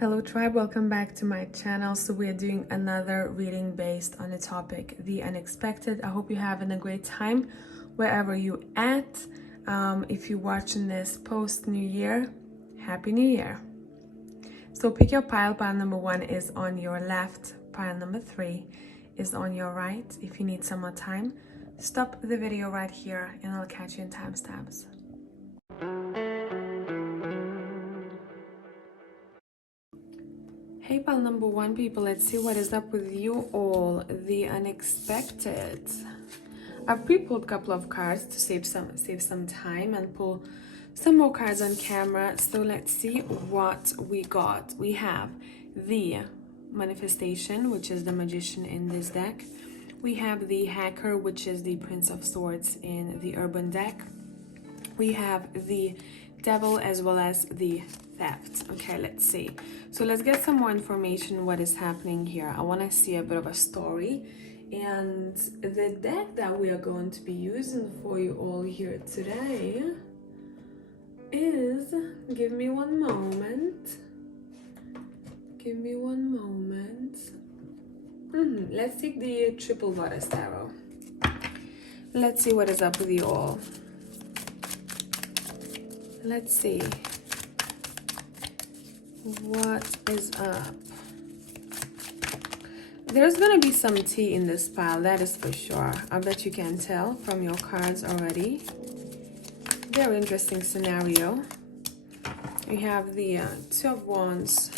Hello tribe, welcome back to my channel. So we're doing another reading based on the topic the unexpected. I hope you're having a great time wherever you at. If you're watching this post New Year, Happy New Year. So pick your pile. Pile number 1 is on your left, pile number 3 is on your right. If you need some more time, stop the video right here and I'll catch you in timestamps. Hey pile number 1 people, let's see what is up with you all. The unexpected. I've pre-pulled a couple of cards to save some time and pull some more cards on camera. So let's see what we got. We have the manifestation, which is the magician in this deck. We have the hacker, which is the Prince of Swords in the urban deck. We have the devil as well as the theft. Okay, let's see. So let's get some more information what is happening here. I want to see a bit of a story, and the deck that we are going to be using for you all here today is, give me one moment, let's take the triple goddess tarot. Let's see what is up with you all. Let's see what is up. There's gonna be some tea in this pile, that is for sure. I bet you can tell from your cards already. Very interesting scenario. We have the Two of Wands.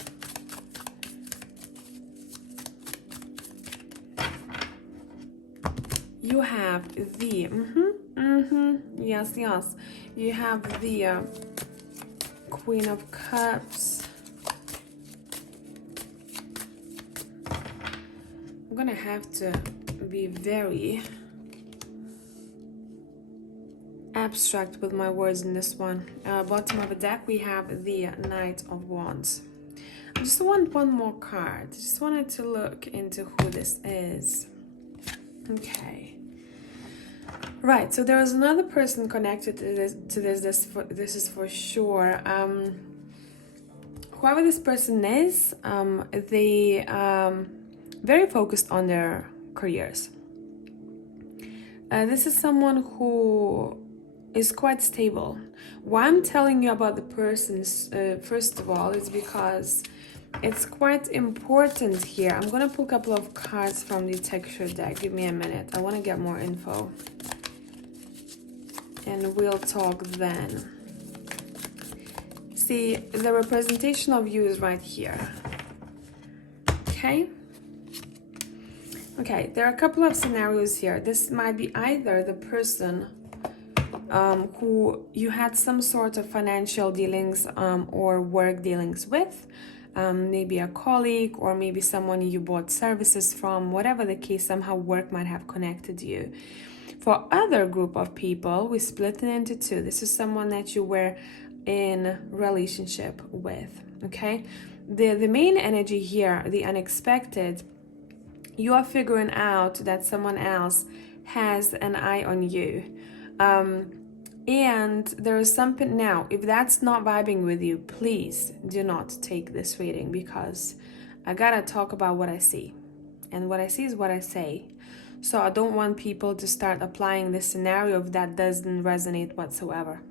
You have the yes. You have the Queen of Cups. I'm gonna have to be very abstract with my words in this one. Bottom of the deck, we have the Knight of Wands. I just want one more card. Just wanted to look into who this is. Okay. Right, so there is another person connected to this is for sure. Whoever this person is, they very focused on their careers. This is someone who is quite stable. Why I'm telling you about the persons, first of all, is because it's quite important here. I'm gonna pull a couple of cards from the texture deck. Give me a minute. I want to get more info. And we'll talk then. See, the representation of you is right here. Okay? Okay, there are a couple of scenarios here. This might be either the person who you had some sort of financial dealings or work dealings with, maybe a colleague or maybe someone you bought services from, whatever the case, somehow work might have connected you. For other group of people, we split it into two. This is someone that you were in relationship with, okay? The main energy here, the unexpected, you are figuring out that someone else has an eye on you. And there is something now, if that's not vibing with you, please do not take this reading, because I gotta talk about what I see. And what I see is what I say. So I don't want people to start applying this scenario if that doesn't resonate whatsoever.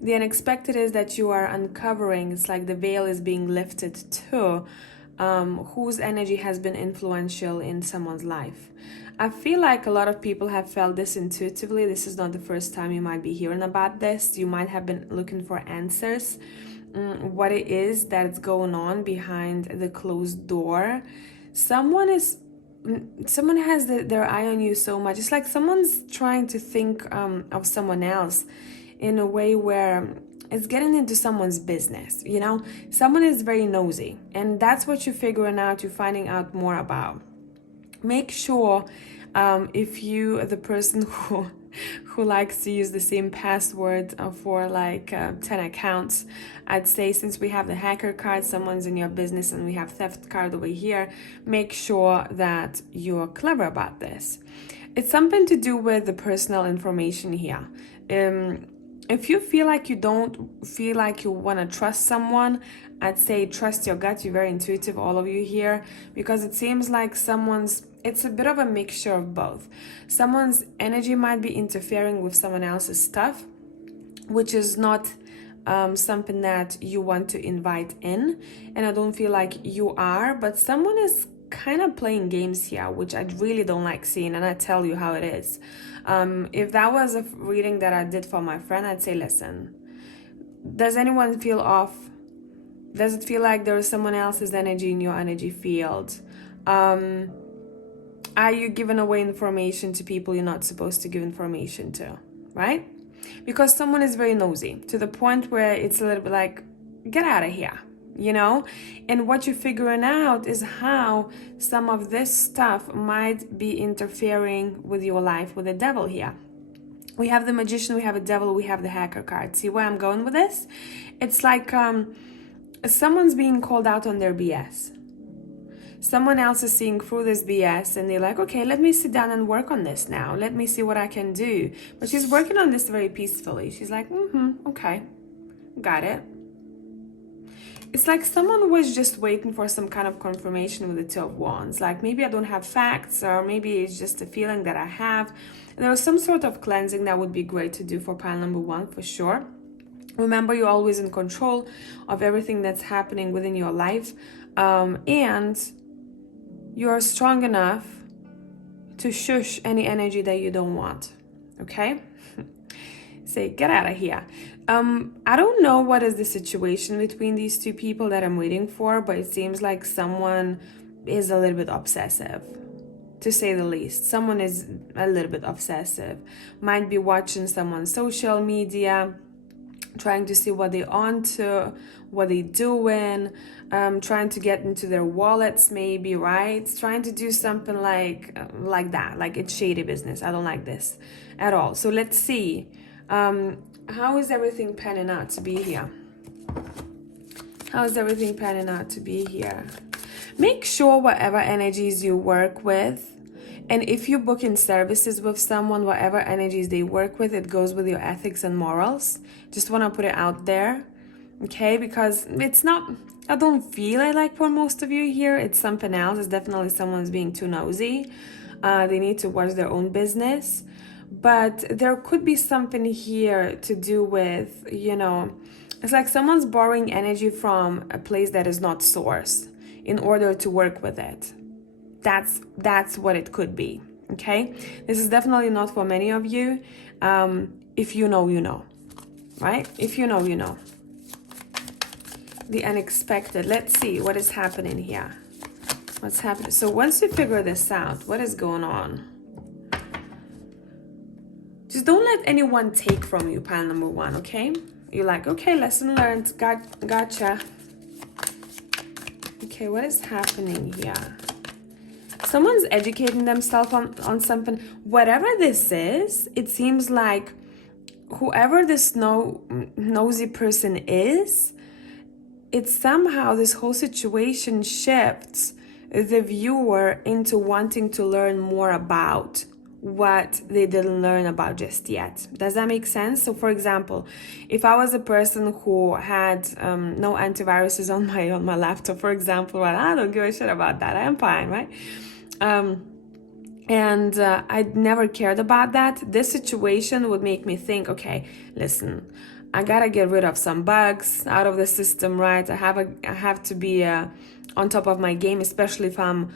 The unexpected is that you are uncovering, it's like the veil is being lifted to whose energy has been influential in someone's life. I feel like a lot of people have felt this intuitively. This is not the first time you might be hearing about this. You might have been looking for answers, what it is that's going on behind the closed door. Someone has their eye on you so much. It's like someone's trying to think of someone else in a way where it's getting into someone's business, you know? Someone is very nosy, and that's what you're figuring out, you're finding out more about. Make sure if you, the person who likes to use the same password for like 10 accounts, I'd say, since we have the hacker card, someone's in your business, and we have theft card over here, make sure that you're clever about this. It's something to do with the personal information here. if you feel like you don't feel like you want to trust someone, I'd say trust your gut. You're very intuitive, all of you here, because it seems like it's a bit of a mixture of both. Someone's energy might be interfering with someone else's stuff, which is not something that you want to invite in. And I don't feel like you are, but someone is kind of playing games here, which I really don't like seeing, and I tell you how it is. If that was a reading that I did for my friend, I'd say, listen, does anyone feel off? Does it feel like there is someone else's energy in your energy field? Are you giving away information to people you're not supposed to give information to, right? Because someone is very nosy to the point where it's a little bit like, get out of here, you know? And what you're figuring out is how some of this stuff might be interfering with your life with the devil here. We have the magician, we have a devil, we have the hacker card. See where I'm going with this? It's like someone's being called out on their BS. Someone else is seeing through this BS and they're like, okay, let me sit down and work on this now. Let me see what I can do. But she's working on this very peacefully. She's like, okay, got it. It's like someone was just waiting for some kind of confirmation with the Two of Wands. Like maybe I don't have facts, or maybe it's just a feeling that I have. There was some sort of cleansing that would be great to do for pile number 1 for sure. Remember, you're always in control of everything that's happening within your life. And you're strong enough to shush any energy that you don't want, okay? Say, get out of here. I don't know what is the situation between these two people that I'm waiting for, but it seems like someone is a little bit obsessive, to say the least. Someone is a little bit obsessive. Might be watching someone's social media, trying to see what they're onto, what they're doing, trying to get into their wallets maybe, right? Trying to do something like that, like it's shady business. I don't like this at all. So let's see, how is everything panning out to be here? How is everything panning out to be here? Make sure whatever energies you work with, and if you book in services with someone, whatever energies they work with, it goes with your ethics and morals. Just want to put it out there, okay? Because it's not, I don't feel it like for most of you here. It's something else. It's definitely someone's being too nosy. They need to watch their own business. But there could be something here to do with, you know, it's like someone's borrowing energy from a place that is not source in order to work with it. That's what it could be, okay? This is definitely not for many of you. If you know, you know, right? If you know, you know. The unexpected. Let's see what is happening here. What's happening? So once you figure this out, what is going on? Just don't let anyone take from you, pile number 1, okay? You're like, okay, lesson learned. Gotcha. Okay, what is happening here? Someone's educating themselves on something. Whatever this is, it seems like whoever this nosy person is, it's somehow this whole situation shifts the viewer into wanting to learn more about what they didn't learn about just yet. Does that make sense? So for example, if I was a person who had no antiviruses on my laptop, for example, well, I don't give a shit about that. I'm fine, right? And I'd never cared about that. This situation would make me think, okay, listen, I gotta get rid of some bugs out of the system, right? I have to be on top of my game, especially if I'm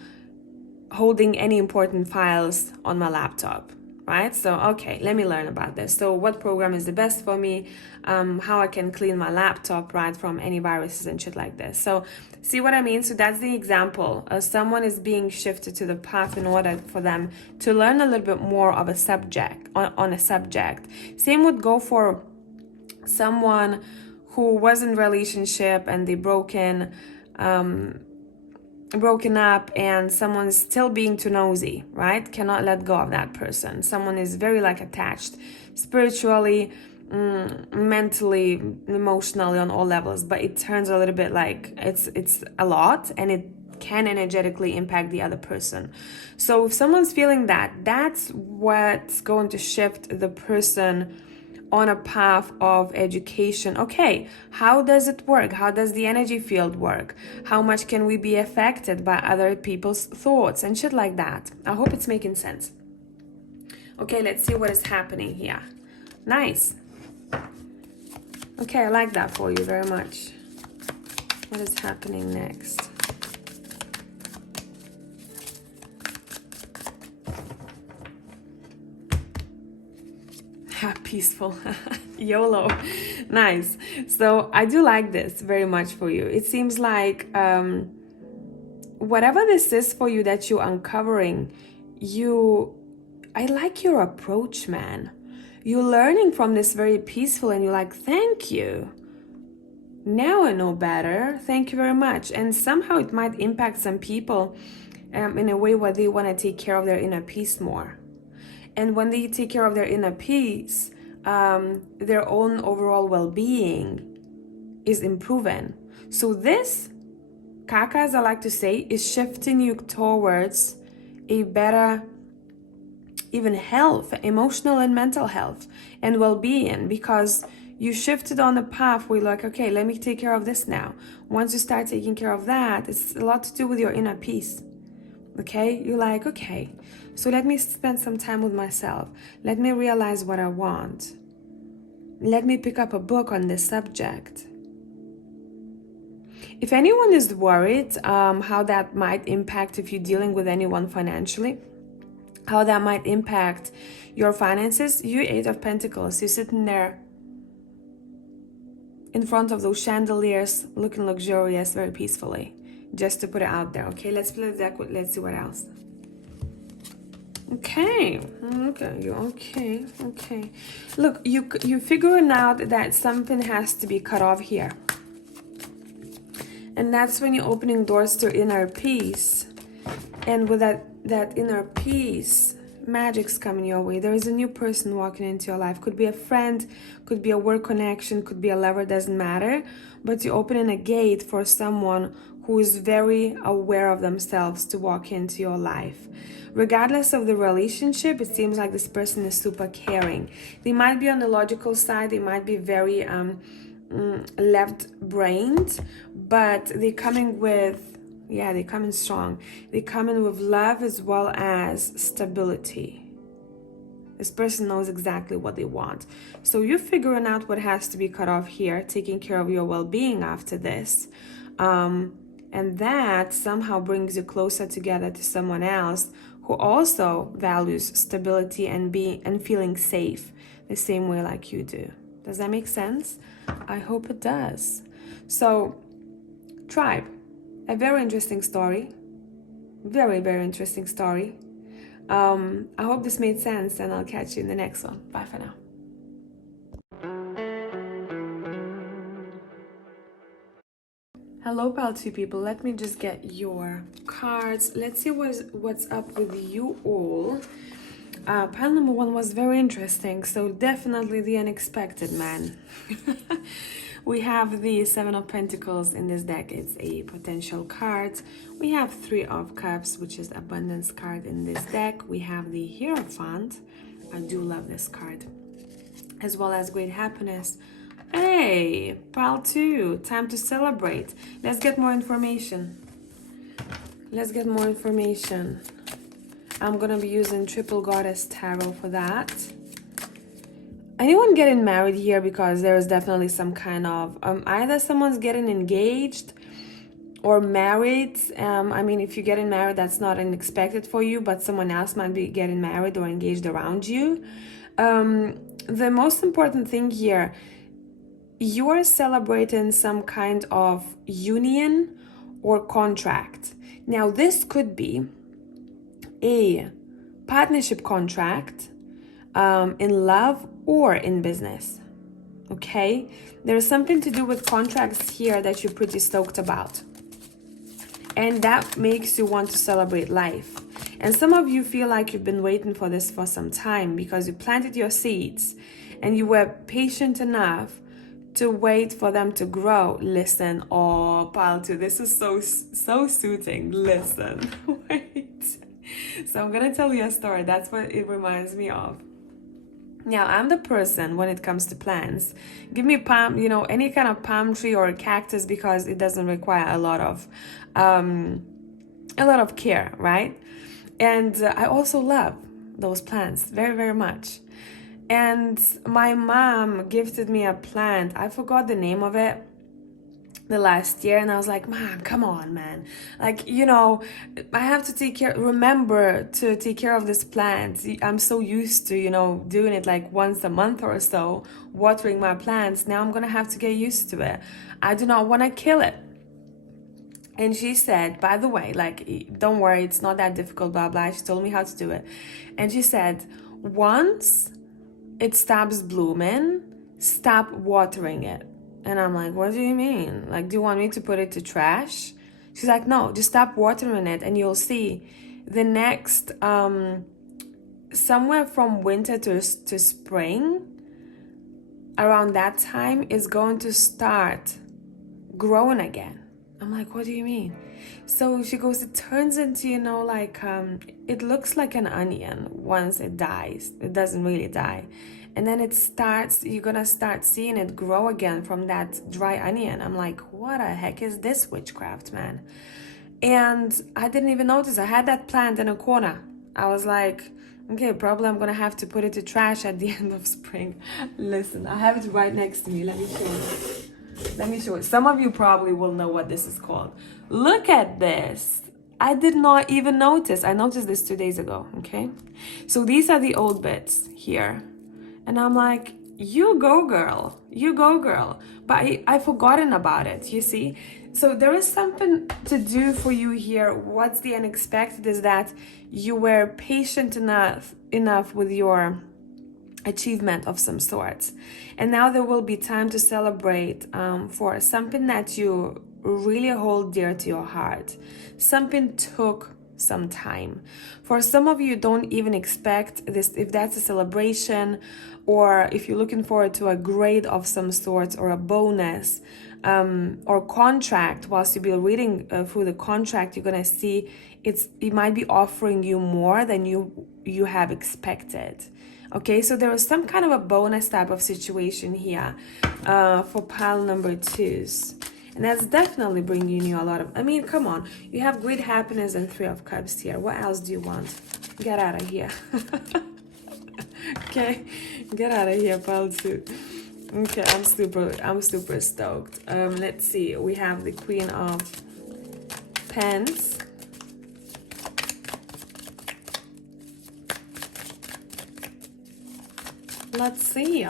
holding any important files on my laptop, right? So, okay, let me learn about this. So what program is the best for me? How I can clean my laptop, right, from any viruses and shit like this. So see what I mean? So that's the example. Someone is being shifted to the path in order for them to learn a little bit more of a subject, on a subject. Same would go for someone who was in a relationship and they broken up, and someone's still being too nosy, right? Cannot let go of that person. Someone is very like attached spiritually, mentally, emotionally, on all levels, but it turns a little bit like it's a lot, and it can energetically impact the other person. So if someone's feeling that, that's what's going to shift the person on a path of education. Okay, how does it work? How does the energy field work? How much can we be affected by other people's thoughts and shit like that? I hope it's making sense. Okay, let's see what is happening here. Nice. Okay, I like that for you very much. What is happening next? Peaceful. YOLO. Nice. So I do like this very much for you. It seems like whatever this is for you that you're uncovering, I like your approach, man. You're learning from this very peaceful and you're like, thank you. Now I know better. Thank you very much. And somehow it might impact some people in a way where they want to take care of their inner peace more. And when they take care of their inner peace, their own overall well-being is improving. So this, Kaka, as I like to say, is shifting you towards a better, even health, emotional and mental health and well-being, because you shifted on the path where you're like, okay, let me take care of this now. Once you start taking care of that, it's a lot to do with your inner peace. Okay, you're like, okay, so let me spend some time with myself. Let me realize what I want. Let me pick up a book on this subject. If anyone is worried how that might impact if you're dealing with anyone financially, how that might impact your finances, you 8 of Pentacles, you're sitting there in front of those chandeliers, looking luxurious, very peacefully. Just to put it out there, okay? Let's play the deck. Let's see what else. Okay. Look, you figuring out that something has to be cut off here. And that's when you're opening doors to inner peace. And with that inner peace, magic's coming your way. There is a new person walking into your life. Could be a friend, could be a work connection, could be a lover, doesn't matter. But you're opening a gate for someone who is very aware of themselves to walk into your life. Regardless of the relationship, it seems like this person is super caring. They might be on the logical side, they might be very left-brained, but they're coming with, they're coming strong. They're coming with love as well as stability. This person knows exactly what they want. So you're figuring out what has to be cut off here, taking care of your well-being after this. And that somehow brings you closer together to someone else who also values stability and feeling safe the same way like you do. Does that make sense? I hope it does. So, tribe, a very interesting story. Very, very interesting story. I hope this made sense, and I'll catch you in the next one. Bye for now. Hello, Pile 2 people. Let me just get your cards. Let's see what's up with you all. Pile number 1 was very interesting, so definitely the unexpected, man. We have the 7 of Pentacles in this deck. It's a potential card. We have 3 of Cups, which is abundance card in this deck. We have the Hierophant. I do love this card. As well as great happiness. Hey, Pile 2, time to celebrate. Let's get more information. I'm gonna be using Triple Goddess Tarot for that. Anyone getting married here? Because there is definitely some kind of either someone's getting engaged or married. I mean, if you're getting married, that's not unexpected for you, but someone else might be getting married or engaged around you. The most important thing here, you are celebrating some kind of union or contract. Now, this could be a partnership contract in love or in business. Okay? There's something to do with contracts here that you're pretty stoked about. And that makes you want to celebrate life. And some of you feel like you've been waiting for this for some time because you planted your seeds and you were patient enough to wait for them to grow. Listen, oh, Pile 2, this is so soothing. Listen, wait. So I'm gonna tell you a story. That's what it reminds me of. Now, I'm the person when it comes to plants. Give me palm, any kind of palm tree or a cactus, because it doesn't require a lot of care, right? And I also love those plants very, very much. And my mom gifted me a plant. I forgot the name of it the last year, and I was like, Mom, come on, man. Like, I have to remember to take care of this plant. I'm so used to, doing it like once a month or so, watering my plants. Now I'm gonna have to get used to it. I do not want to kill it. And she said, by the way, like, don't worry, it's not that difficult, blah, blah. She told me how to do it. And she said, once it stops blooming, stop watering it. And I'm like, what do you mean? Like, do you want me to put it to trash? She's like, no, just stop watering it and you'll see the next, somewhere from winter to spring, around that time, is going to start growing again. I'm like, what do you mean? So she goes, it turns into, it looks like an onion once it dies. It doesn't really die. And then you're gonna start seeing it grow again from that dry onion. I'm like, what the heck is this witchcraft, man? And I didn't even notice. I had that plant in a corner. I was like, okay, probably I'm gonna have to put it to trash at the end of spring. Listen, I have it right next to me. Let me show you. Some of you probably will know what this is called. Look at this. I did not even notice. I noticed this 2 days ago, okay? So these are the old bits here. And I'm like, you go, girl. You go, girl. But I've forgotten about it, you see? So there is something to do for you here. What's the unexpected is that you were patient enough with your achievement of some sorts, and now there will be time to celebrate for something that you really hold dear to your heart. Something took some time. For some of you, don't even expect this, if that's a celebration, or if you're looking forward to a grade of some sort, or a bonus, or contract. Whilst you'll be reading through the contract, you're gonna see it might be offering you more than you have expected. Okay, so there was some kind of a bonus type of situation here for pile number 2s. And that's definitely bringing you a lot of, come on. You have great happiness and 3 of Cups here. What else do you want? Get out of here. Okay, get out of here, pile 2. Okay, I'm super stoked. Let's see. We have the Queen of Pens. Let's see.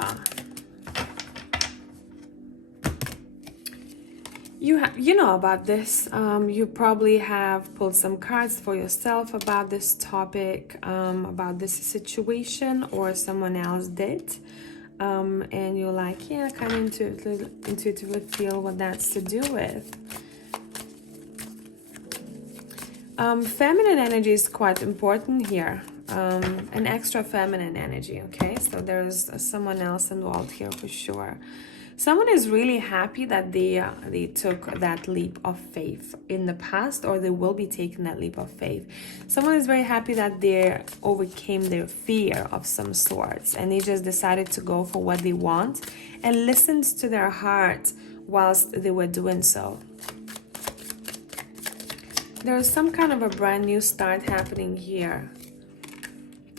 You know about this. You probably have pulled some cards for yourself about this topic, about this situation, or someone else did. And you're like, yeah, kind of intuitively feel what that's to do with. Feminine energy is quite important here. An extra feminine energy, okay? So there's someone else involved here for sure. Someone is really happy that they took that leap of faith in the past, or they will be taking that leap of faith. Someone is very happy that they overcame their fear of some sorts, and they just decided to go for what they want and listened to their heart whilst they were doing so. There is some kind of a brand new start happening here.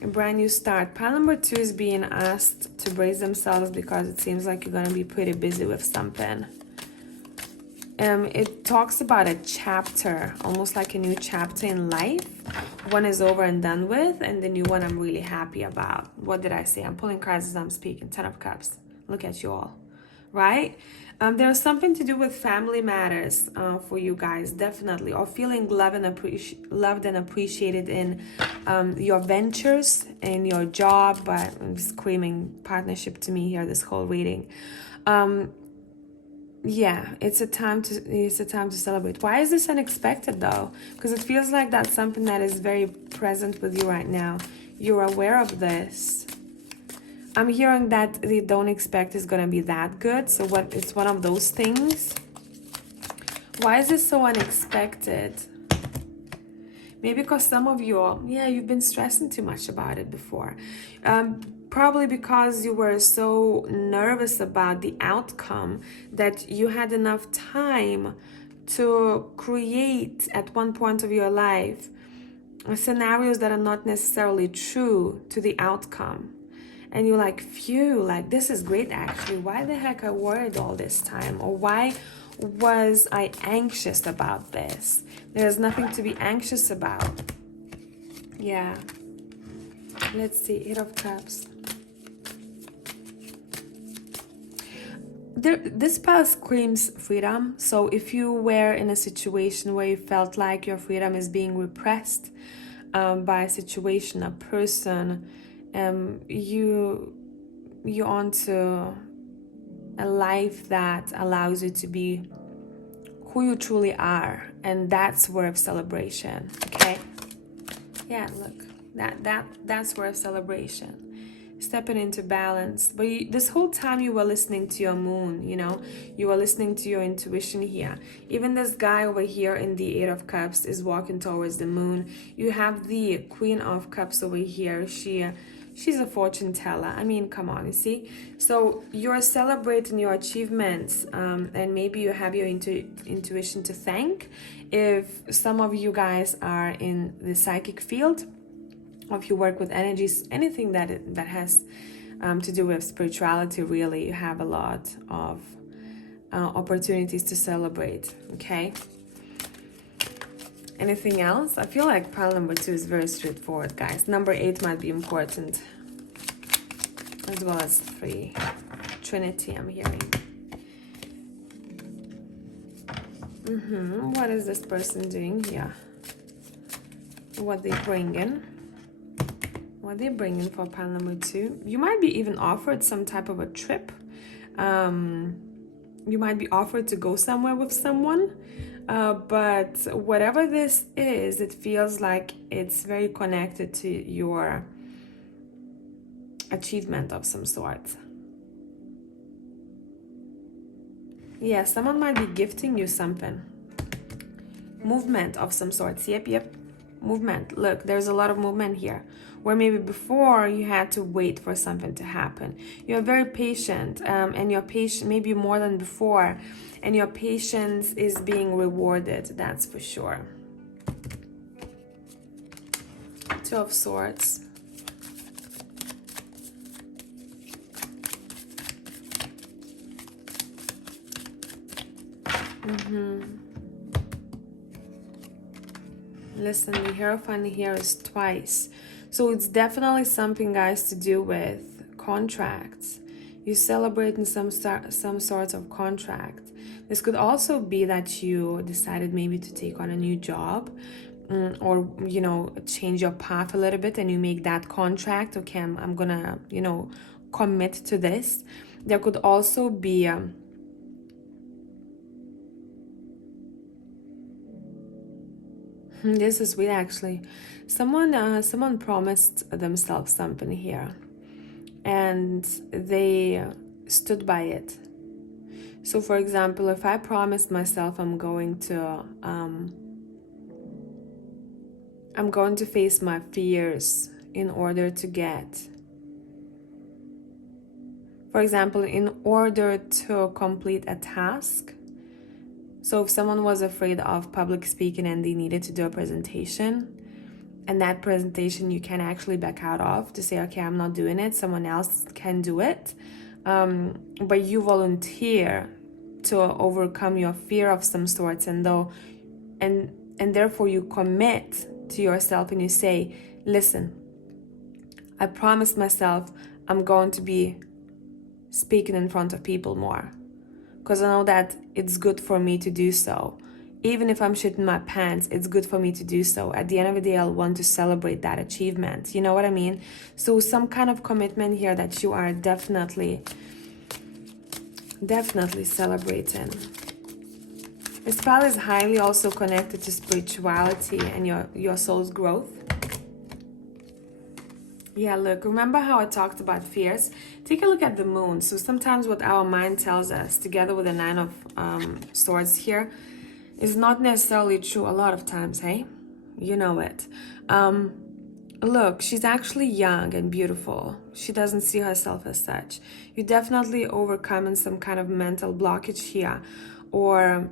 A brand new start. Pile number 2 is being asked to brace themselves because it seems like you're going to be pretty busy with something. It talks about a chapter, almost like a new chapter in life. One is over and done with, and the new one I'm really happy about. What did I say? I'm pulling cards as I'm speaking. 10 of Cups. Look at you all. Right? There's something to do with family matters for you guys, definitely, or feeling loved and appreciated in your ventures, in your job. But I'm screaming partnership to me here, this whole reading. Yeah, it's a time to celebrate. Why is this unexpected though? Because it feels like that's something that is very present with you right now. You're aware of this. I'm hearing that they don't expect it's gonna be that good. So it's one of those things. Why is this so unexpected? Maybe because some of you, you've been stressing too much about it before. Probably because you were so nervous about the outcome that you had enough time to create at one point of your life scenarios that are not necessarily true to the outcome. And you're like, phew, like this is great actually. Why the heck I worried all this time? Or why was I anxious about this? There's nothing to be anxious about. Yeah. Let's see, 8 of Cups. This pile screams freedom. So if you were in a situation where you felt like your freedom is being repressed by a situation, a person, you onto a life that allows you to be who you truly are, and that's worth celebration. Okay, yeah, look, that's worth celebration. Stepping into balance. But this whole time you were listening to your moon, you know, you were listening to your intuition here. Even this guy over here in the 8 of Cups is walking towards the moon. You have the Queen of Cups over here. She's a fortune teller. I mean, come on, you see? So you're celebrating your achievements, and maybe you have your intuition to thank. If some of you guys are in the psychic field, or if you work with energies, anything that has to do with spirituality, really, you have a lot of opportunities to celebrate, okay? Anything else? I feel like pile number 2 is very straightforward, guys. Number 8 might be important, as well as 3. Trinity, I'm hearing. What is this person doing here? What they bringing? What they're bringing for pile number 2. You might be even offered some type of a trip. You might be offered to go somewhere with someone. But whatever this is, it feels like it's very connected to your achievement of some sort. Yeah, someone might be gifting you something. Movement of some sorts. Yep. Movement. Look, there's a lot of movement here. Where maybe before you had to wait for something to happen. You're very patient, and you're patient maybe more than before, and your patience is being rewarded, that's for sure. 2 of Swords. Listen, the Hierophant here is twice. So it's definitely something, guys, to do with contracts. You're celebrating some sort of contract. This could also be that you decided maybe to take on a new job, or, you know, change your path a little bit, and you make that contract. Okay, I'm gonna, you know, commit to this. There could also be this is weird, actually. Someone promised themselves something here, and they stood by it. So, for example, if I promised myself I'm going to face my fears in order to get, for example, in order to complete a task. So if someone was afraid of public speaking and they needed to do a presentation, and that presentation you can actually back out of to say, okay, I'm not doing it, someone else can do it, but you volunteer to overcome your fear of some sorts, and therefore you commit to yourself, and you say, listen, I promised myself I'm going to be speaking in front of people more, because I know that it's good for me to do so. Even if I'm shitting my pants, it's good for me to do so. At the end of the day, I'll want to celebrate that achievement. You know what I mean? So some kind of commitment here that you are definitely celebrating. This spell is highly also connected to spirituality and your soul's growth. Yeah, look, remember how I talked about fears? Take a look at the moon. So sometimes what our mind tells us, together with the 9 of Swords here, is not necessarily true a lot of times, hey? You know it. Look, she's actually young and beautiful. She doesn't see herself as such. You're definitely overcoming some kind of mental blockage here, or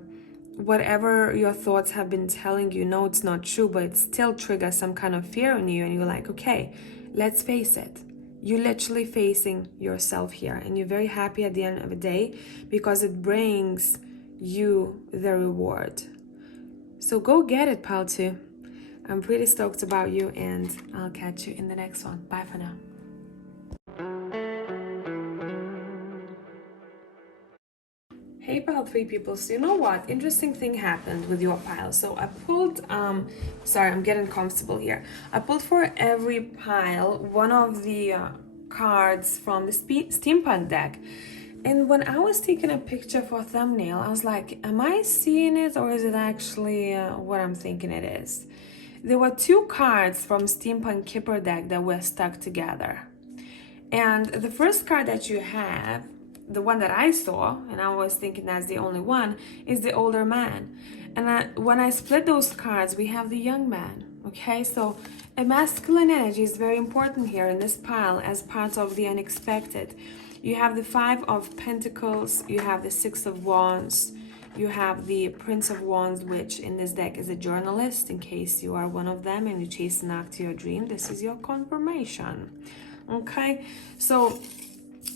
whatever your thoughts have been telling you. No, it's not true, but it still triggers some kind of fear in you, and you're like, okay, let's face it. You're literally facing yourself here, and you're very happy at the end of the day because it brings you the reward. So go get it, pal, too. I'm pretty stoked about you, and I'll catch you in the next one. Bye for now. Hey, pile 3 people. So you know what? Interesting thing happened with your pile. So I pulled, sorry, I'm getting comfortable here. I pulled for every pile one of the cards from the steampunk deck. And when I was taking a picture for a thumbnail, I was like, am I seeing it, or is it actually what I'm thinking it is? There were 2 cards from Steampunk Kipper deck that were stuck together. And the first card that you have, the one that I saw, and I was thinking that's the only one, is the older man. And when I split those cards, we have the young man. Okay, so a masculine energy is very important here in this pile as part of the unexpected. You have the 5 of Pentacles, you have the 6 of Wands, you have the Prince of Wands, which in this deck is a journalist, in case you are one of them and you're chasing after your dream. This is your confirmation. Okay, so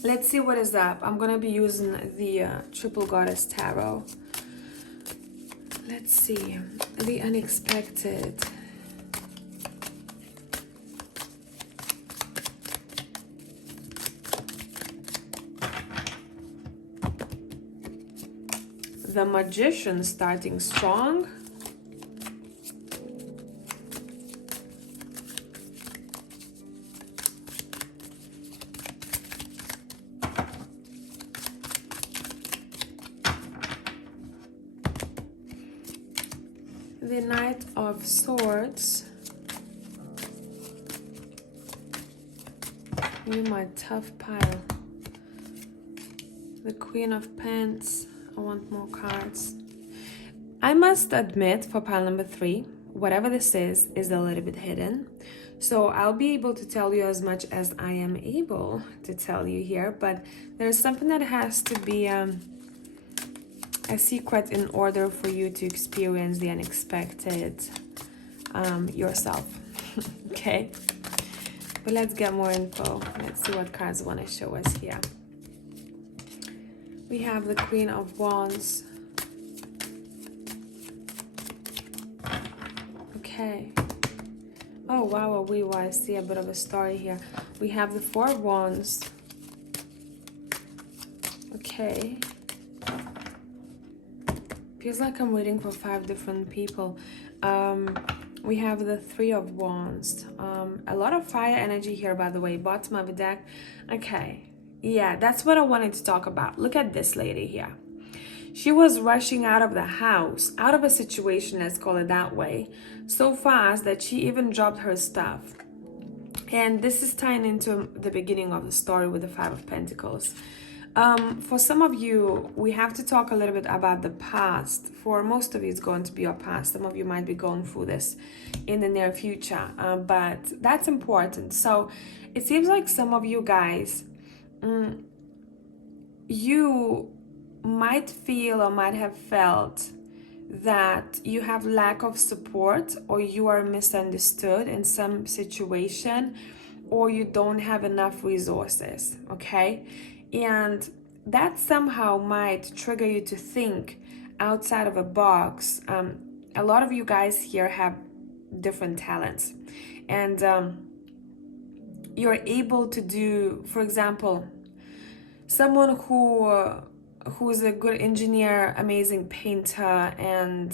let's see what is up. I'm gonna be using the Triple Goddess Tarot. Let's see, the unexpected. The Magician starting strong. The Knight of Swords. You my tough pile. The Queen of Pence. I want more cards. I must admit, for pile number 3, whatever this is a little bit hidden. So I'll be able to tell you as much as I am able to tell you here, but there's something that has to be a secret in order for you to experience the unexpected yourself. Okay? But let's get more info. Let's see what cards want to show us here. We have the Queen of Wands. Okay. Oh, wow, I see a bit of a story here. We have the 4 of Wands. Okay. Feels like I'm waiting for 5 different people. We have the 3 of Wands. A lot of fire energy here, by the way. Bottom of the deck. Okay. Yeah, that's what I wanted to talk about. Look at this lady here. She was rushing out of the house, out of a situation, let's call it that way, so fast that she even dropped her stuff. And this is tying into the beginning of the story with the 5 of Pentacles. For some of you, we have to talk a little bit about the past. For most of you, it's going to be your past. Some of you might be going through this in the near future, but that's important. So it seems like some of you guys, you might feel or might have felt that you have lack of support, or you are misunderstood in some situation, or you don't have enough resources, okay? And that somehow might trigger you to think outside of a box. A lot of you guys here have different talents, and you're able to do, for example, someone who is a good engineer, amazing painter, and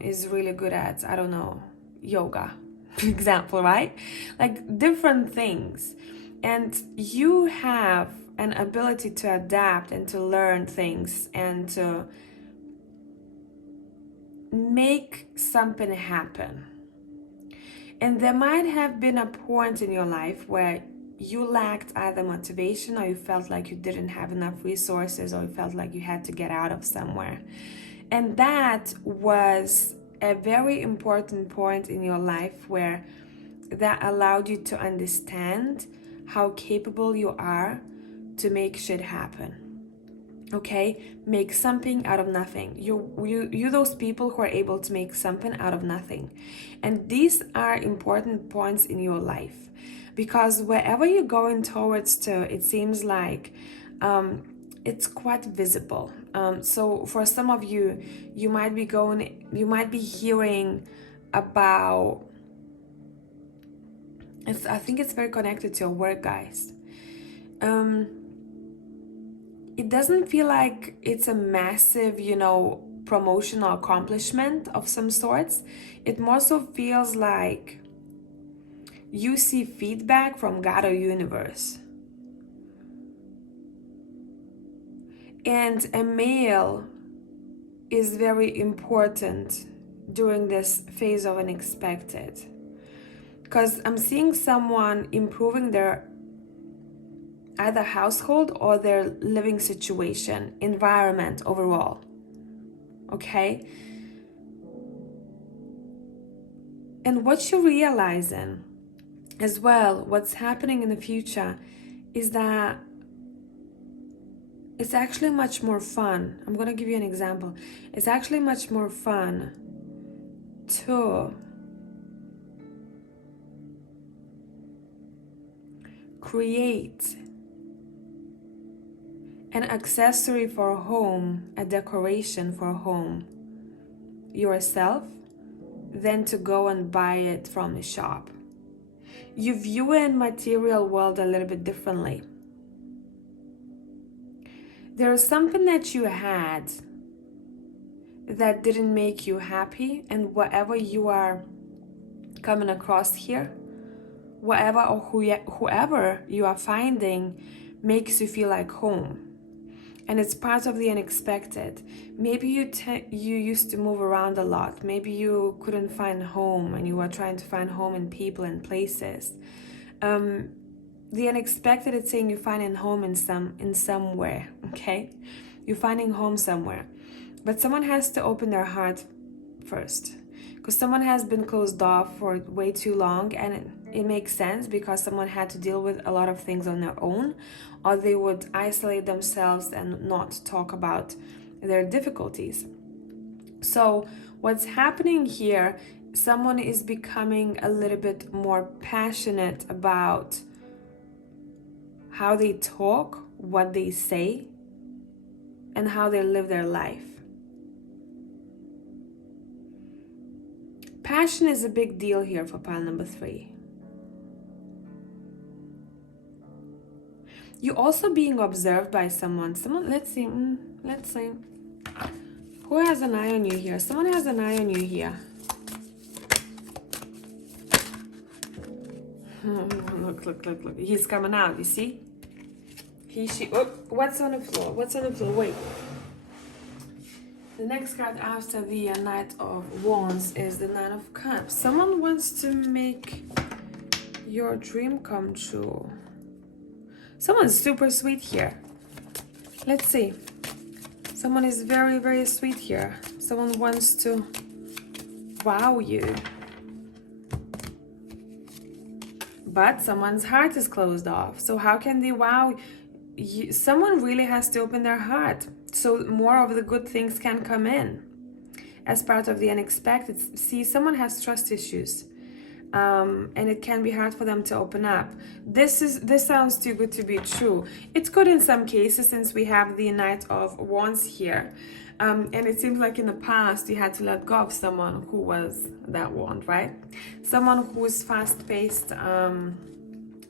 is really good at, I don't know, yoga, for example, right? Like different things. And you have an ability to adapt and to learn things and to make something happen. And there might have been a point in your life where you lacked either motivation, or you felt like you didn't have enough resources, or you felt like you had to get out of somewhere. And that was a very important point in your life where that allowed you to understand how capable you are to make shit happen. Okay, make something out of nothing. You those people who are able to make something out of nothing. And these are important points in your life, because wherever you're going towards to, it seems like it's quite visible. So for some of you, you might be hearing about, I think it's very connected to your work, guys. It doesn't feel like it's a massive, promotional accomplishment of some sorts. It more so feels like you see feedback from God or universe. And a male is very important during this phase of unexpected, because I'm seeing someone improving their either household or their living situation, environment overall. Okay? And what you're realizing as well, what's happening in the future, is that it's actually much more fun. I'm going to give you an example. It's actually much more fun to create an accessory for a home, a decoration for a home yourself, than to go and buy it from the shop. You view in material world a little bit differently. There is something that you had that didn't make you happy, and whatever you are coming across here, whatever or whoever you are finding makes you feel like home. And it's part of the unexpected. Maybe you used to move around a lot. Maybe you couldn't find home and you were trying to find home in people and places. The unexpected, it's saying you're finding home in somewhere, okay? You're finding home somewhere. But someone has to open their heart first, because someone has been closed off for way too long, and it makes sense, because someone had to deal with a lot of things on their own, or they would isolate themselves and not talk about their difficulties. So what's happening here, someone is becoming a little bit more passionate about how they talk, what they say, and how they live their life. Passion is a big deal here for pile number 3. You're also being observed by someone. Let's see. Who has an eye on you here? Someone has an eye on you here. Look. He's coming out, you see? Oh, what's on the floor? Wait. The next card after the Knight of Wands is the Nine of Cups. Someone wants to make your dream come true. Someone's super sweet here. Let's see. Someone is very, very sweet here. Someone wants to wow you. But someone's heart is closed off. So how can they wow you? Someone really has to open their heart, so more of the good things can come in as part of the unexpected. See, someone has trust issues, and it can be hard for them to open up. This sounds too good to be true. It's good in some cases, since we have the Knight of Wands here, and it seems like in the past you had to let go of someone who was that wand, right? Someone who's fast-paced.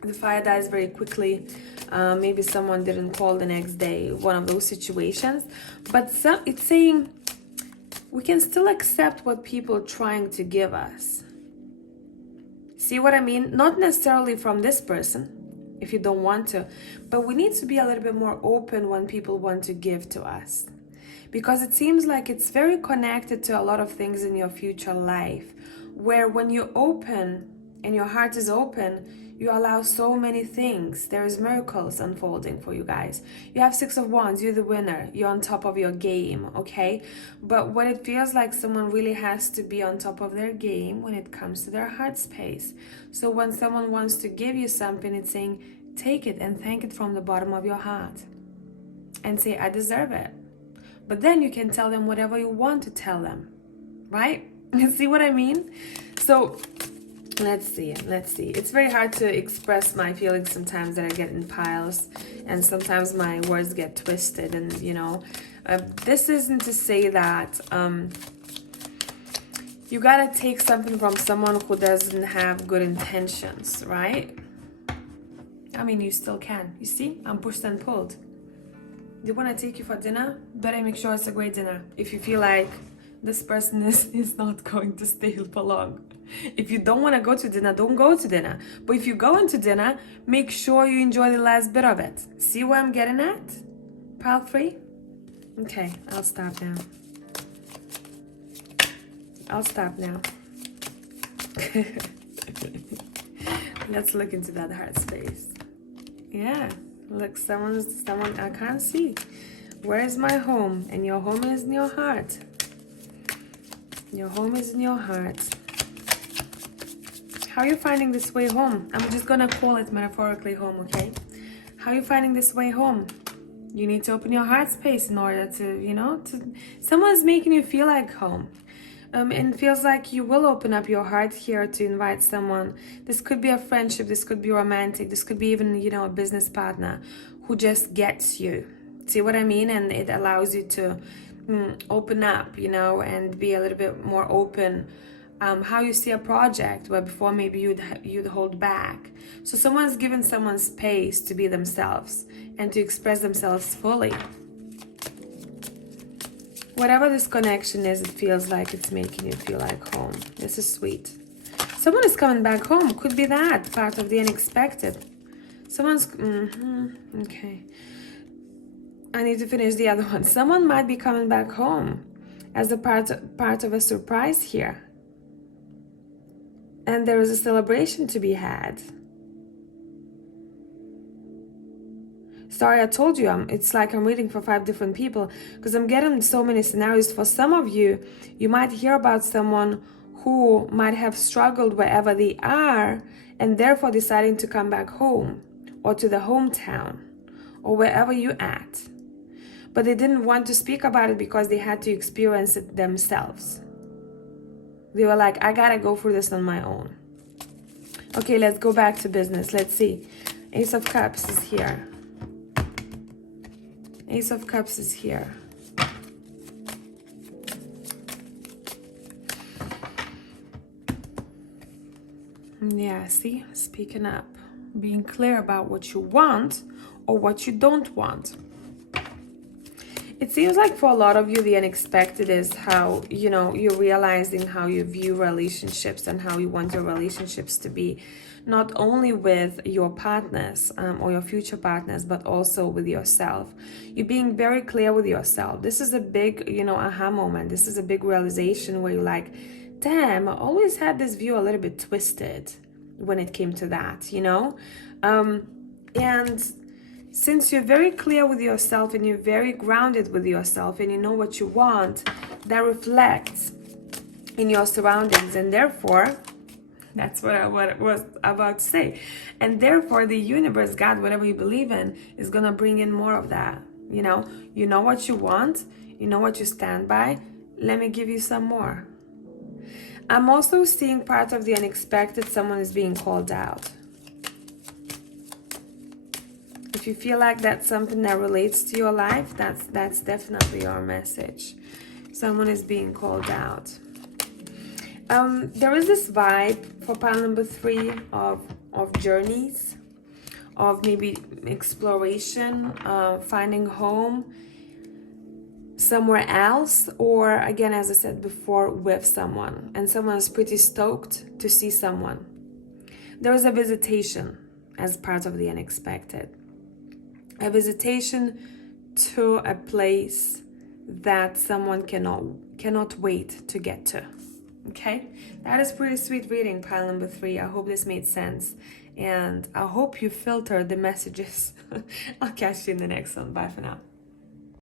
The fire dies very quickly. Maybe someone didn't call the next day, one of those situations. But it's saying we can still accept what people are trying to give us. See what I mean? Not necessarily from this person, if you don't want to, but we need to be a little bit more open when people want to give to us. Because it seems like it's very connected to a lot of things in your future life, where when you're open and your heart is open, You allow so many things. There is miracles unfolding for you guys. You have Six of Wands. You're the winner. You're on top of your game, okay? But what it feels like, someone really has to be on top of their game when it comes to their heart space. So when someone wants to give you something, it's saying, take it and thank it from the bottom of your heart. And say, I deserve it. But then you can tell them whatever you want to tell them, right? See what I mean? So let's see. It's very hard to express my feelings sometimes, that I get in piles, and sometimes my words get twisted. And this isn't to say that you gotta take something from someone who doesn't have good intentions, right? I mean, you still can. You see, I'm pushed and pulled. They want to take you for dinner, better make sure it's a great dinner. If you feel like this person is not going to stay for long. If you don't want to go to dinner, don't go to dinner. But if you go into dinner, make sure you enjoy the last bit of it. See what I'm getting at? Pile 3? Okay, I'll stop now. Let's look into that heart space. Yeah. Look, someone I can't see. Where is my home? And your home is in your heart. Your home is in your heart. How are you finding this way home? I'm just gonna call it metaphorically home, okay? How are you finding this way home? You need to open your heart space in order to, someone's making you feel like home. And it feels like you will open up your heart here to invite someone. This could be a friendship, this could be romantic, this could be even, a business partner who just gets you. See what I mean? And it allows you to open up, and be a little bit more open. How you see a project where before maybe you'd hold back. So someone's given someone space to be themselves and to express themselves fully. Whatever this connection is, it feels like it's making you feel like home. This is sweet. Someone is coming back home. Could be that, part of the unexpected. Someone's... okay. I need to finish the other one. Someone might be coming back home as a part of a surprise here. And there is a celebration to be had. Sorry, I told you, it's like I'm reading for 5 different people, because I'm getting so many scenarios. For some of you, you might hear about someone who might have struggled wherever they are, and therefore deciding to come back home, or to the hometown, or wherever you're at. But they didn't want to speak about it because they had to experience it themselves. They were like, I gotta go through this on my own. Okay, let's go back to business. Let's see. Ace of Cups is here. Ace of Cups is here. Yeah, see? Speaking up. Being clear about what you want or what you don't want. It seems like for a lot of you, the unexpected is how, you're realizing how you view relationships and how you want your relationships to be, not only with your partners or your future partners, but also with yourself. You're being very clear with yourself. This is a big, aha moment. This is a big realization where you're like, damn, I always had this view a little bit twisted when it came to that, and since you're very clear with yourself and you're very grounded with yourself and you know what you want, that reflects in your surroundings. And therefore, that's what I was about to say. And therefore, the universe, God, whatever you believe in, is going to bring in more of that. You know what you want. You know what you stand by. Let me give you some more. I'm also seeing part of the unexpected. Someone is being called out. If you feel like that's something that relates to your life, that's definitely your message. Someone is being called out. There is this vibe for pile number 3 of journeys, of maybe exploration, finding home somewhere else, or again, as I said before, with someone. And someone is pretty stoked to see someone. There is a visitation as part of the unexpected. A visitation to a place that someone cannot wait to get to. Okay, that is pretty sweet reading, pile number 3. I hope this made sense. And I hope you filter the messages. I'll catch you in the next one. Bye for now.